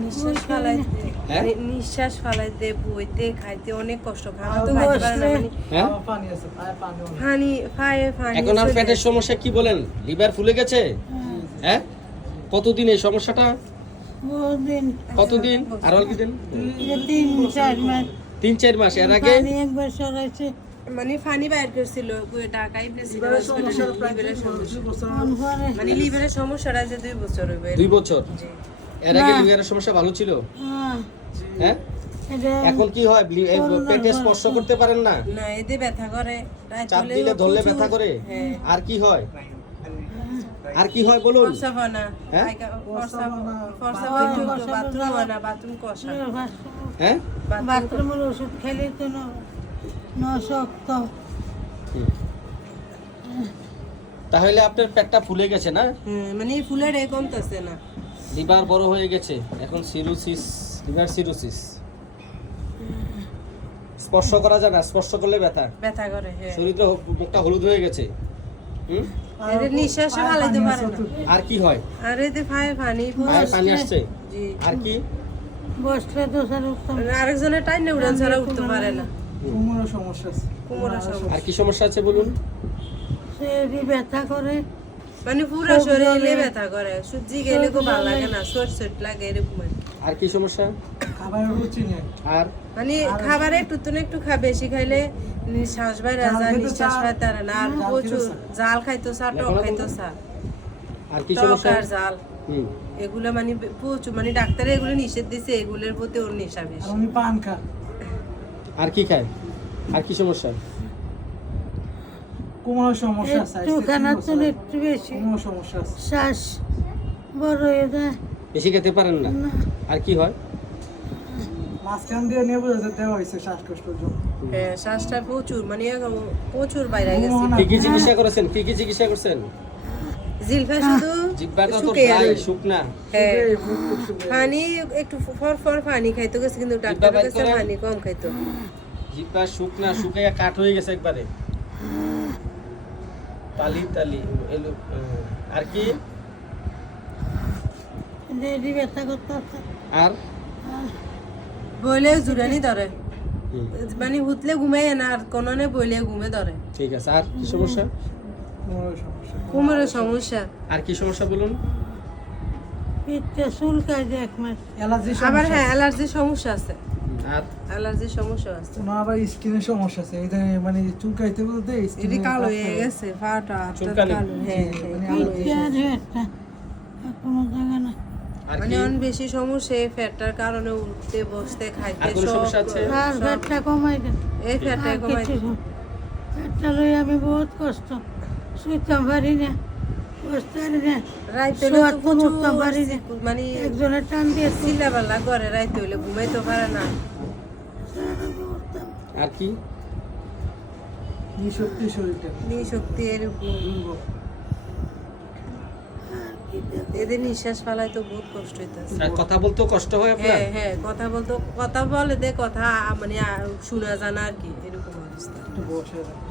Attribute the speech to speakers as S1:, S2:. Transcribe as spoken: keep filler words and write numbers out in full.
S1: নিঃশ্বাস ফালাইতে
S2: হ্যাঁ?
S1: নি- নিঃশ্বাস ফালাইতে বইতে খাইতে অনেক কষ্ট খাওয়া তো খাইতে পারে না মানে
S2: হ্যাঁ
S3: পানি আছে পায়ে পানি অনেক।
S1: পানি পায়ে পানি
S2: এখন আর
S1: চলে
S2: পেটের
S1: আসে।
S2: সমস্যা কি বলেন? লিভার ফুলে গেছে? হ্যাঁ কতদিন এই সমস্যাটা?
S4: বহুদিন
S2: কতদিন? আর অল্প দিন?
S4: তিন চার মাস
S2: তিন চার মাস। এর আগে
S4: পানি একবার সরাইছে
S1: মানে পানি বাইর করছিল ঢাকা ইবনে সিনা
S3: লিভারের সমস্যা
S1: হসপিটালে
S3: প্রায়
S1: লিভারের
S3: দুই
S1: সমস্যা
S3: বছর
S4: মন পরে
S1: মানে লিভারের সমস্যাটা যে দুই বছর হইবে
S2: দুই বছর।
S1: জি
S2: এর আগে
S4: না।
S2: লিভারের সমস্যা ভালো ছিল?
S4: হ্যাঁ,
S2: হ্যাঁ
S4: এটা
S2: এখন কি হয়? লি- এই পেটে স্পর্শ করতে পারেন না?
S1: না এতে ব্যথা করে রাত
S2: চাপ
S1: হলে
S2: দিলে ধরলে
S1: প্রচুর-
S2: ব্যথা করে?
S1: হ্যাঁ
S2: আর কি হয়? আর কি হয় বলুন?
S1: ফর্সা হয় না
S2: হ্যাঁ?
S1: পায়খা- ফর্সা ফর্সা
S4: বাথরুম
S1: হয় একটু একটু,
S4: কষা
S1: বাথরুম
S4: কষা।
S1: হয় না বাথরুম কষা
S2: হ্যাঁ
S1: বাথরুম
S4: বাথরুমের ওষুধ খেলে তো ন- ন শক্ত
S2: হুম। তাহলে আপনার পেটটা ফুলে গেছে না?
S1: হুম, মানে ফুলের এ কমতেছে না
S2: লিভার বড় হয়ে গেছে, এখন সিরোসিস, লিভার সিরোসিস। স্পর্শ করা যায় না, স্পর্শ করলে ব্যথা।
S1: ব্যথা করে হ্যাঁ
S2: শরীরটা হ- মুখটা হলুদ হয়ে গেছে। হুম?
S1: এদের নিঃশ্বাস
S3: পায়ে
S1: ফালাইতে
S3: পানি
S1: পারে
S3: আছে
S1: না
S3: তো।
S2: আর কি হয়?
S1: আর এতে পায়ে পানি
S2: পায়ে পানি আসছে।
S1: জি
S2: আর কি?
S4: বসলে তো স্যার উঠতাম
S1: আরেকজনের টাইনে উড়ান ছাড়া উঠতে পারে না
S3: কোমরের সমস্যা আছে
S1: কোমরের সমস্যা।
S2: আর কি সমস্যা আছে বলুন?
S4: শরীর ব্যথা করে
S1: মানে পুরো
S4: সব
S1: শরীরে
S4: জ্বলে।
S1: ব্যথা করে সূর্যি গেলে খুব ভালো লাগে না শর্ট শর্ট লাগে এরকম আর কি।
S2: আর কি সমস্যা?
S3: খাবারের রুচি নেই
S2: আর
S1: মানে খাবারে একটু তো না একটু খা বেশি খাইলে নিঃশ্বাস বাইরে
S3: জাল
S1: যায়
S3: খেতে
S1: নিঃশ্বাস
S3: চা-
S1: পাইতে পারে না আর
S3: জাল
S1: প্রচুর
S3: খেতে
S1: জাল খাইতো চা টক
S2: লেখাপড়া
S1: খাইতো
S2: করতে?
S1: চা
S2: আর কি
S1: টক
S2: সমস্যা?
S1: আর জাল
S2: হুম।
S1: এগুলো মানে প্রচুর মানে ডাক্তারে এগুলো নিষেধ দিছে এগুলোর প্রতি ওর নেশা
S3: আর
S1: বেশি
S3: আমি পান খা
S2: আর কি খায়? আর কি সমস্যা?
S3: কোমরের সমস্যা আছে
S4: একটু খানার জন্য একটু বেশি
S3: কোমরের সমস্যা আছে
S4: শ্বাস বড় হয়ে যায়
S2: বেশি খেতে পারেন না?
S4: না
S2: আর কি হয়?
S3: মাঝখান দিয়ে নিয়ে বোঝা দেওয়া হয়েছে শ্বাসকষ্টের জন্য
S1: হ্যাঁ শ্বাসটা প্রচুর মানে এখন প্রচুর বাইরে গেছে
S2: কি কি চিকিৎসা করেছেন? কি কি চিকিৎসা করছেন?
S1: জিলফা শুধু
S2: জিহ্বাটা তো
S1: শুকিয়ে
S2: ড্রাই,
S1: গেল।
S2: শুকনা।
S1: হ্যাঁ
S3: এই মুখ খুব শুকিয়ে
S1: পানি একটু ফর ফর পানি খাইতো গেছে কিন্তু ডাক্তার
S2: বাইর
S1: কাছে
S2: করেন?
S1: পানি কম খাইতো
S2: জিহ্বা শুকনা, শুকাইয়া কাঠ হয়ে গেছে একবারে। তালি তালি এলো। আহ, আর কি?
S4: রেডি ব্যথা করতে
S2: আর
S1: বইলে জুরানি ধরে
S2: হুম,
S1: মানে হুতলে ঘুমাই না আর কোননে বইলে ঘুমে ধরে
S2: ঠিক আছে। আর কি সমস্যা?
S3: কোমরের সমস্যা
S1: কোমরের সমস্যা
S2: আর কি সমস্যা বলুন?
S4: পিঠটা চুলকায় যে এক মাস
S3: অ্যালার্জি
S1: আবার
S3: সমস্যা
S1: হ্যাঁ অ্যালার্জির সমস্যা আছে
S2: আর
S1: অ্যালার্জির সমস্যা আছে
S3: ওনার আবার স্কিনের সমস্যা আছে এই ধরনের মানে চুলকাইতে বলতে
S1: এটি
S3: স্কিনে
S1: কালো হয়ে গেছে পাটা হাতটা
S2: চুলকানি?
S1: কালো হ্যাঁ হ্যাঁ,
S3: মানে
S1: কালো হয়ে
S4: পিঠটা
S1: গেছে।
S4: আছে একটা কোনো জায়গা না
S2: আর
S1: মানে
S2: কি?
S1: অনেক বেশি সমস্যা এই ফ্যাটটার কারণে উঠতে বসতে খাইতে
S2: আর কোনো
S1: সব
S2: সমস্যা আছে?
S4: আর পেটটা কমাই দেন
S1: এই ফ্যাটটা
S4: আর
S1: কমাই
S4: কিছু না। পেটটা লই আমি বহুত কষ্ট শুইতাম পারি না বসতে পারি না
S1: রাইতে
S4: শোয়ার তো উঠতাম পারি না
S1: মানে
S4: একজনের টান দিয়ে
S1: চিল্লাপাল্লা করে রাইতে হইলে ঘুমাইতে পারে না
S2: আর কি?
S3: নিঃশক্তি শরীরটা
S1: নিঃশক্তি এরকম
S3: দুর্বল।
S1: এদের নিঃশ্বাস ফালায় তো বহুত কষ্ট হইতেছে
S2: আর কথা বলতেও কষ্ট হয় আপনার?
S1: হ্যাঁ হ্যাঁ কথা বলতো কথা বলে দে কথা মানে আ, শোনা জানা আর কি এরকম অবস্থা
S3: একটু বসে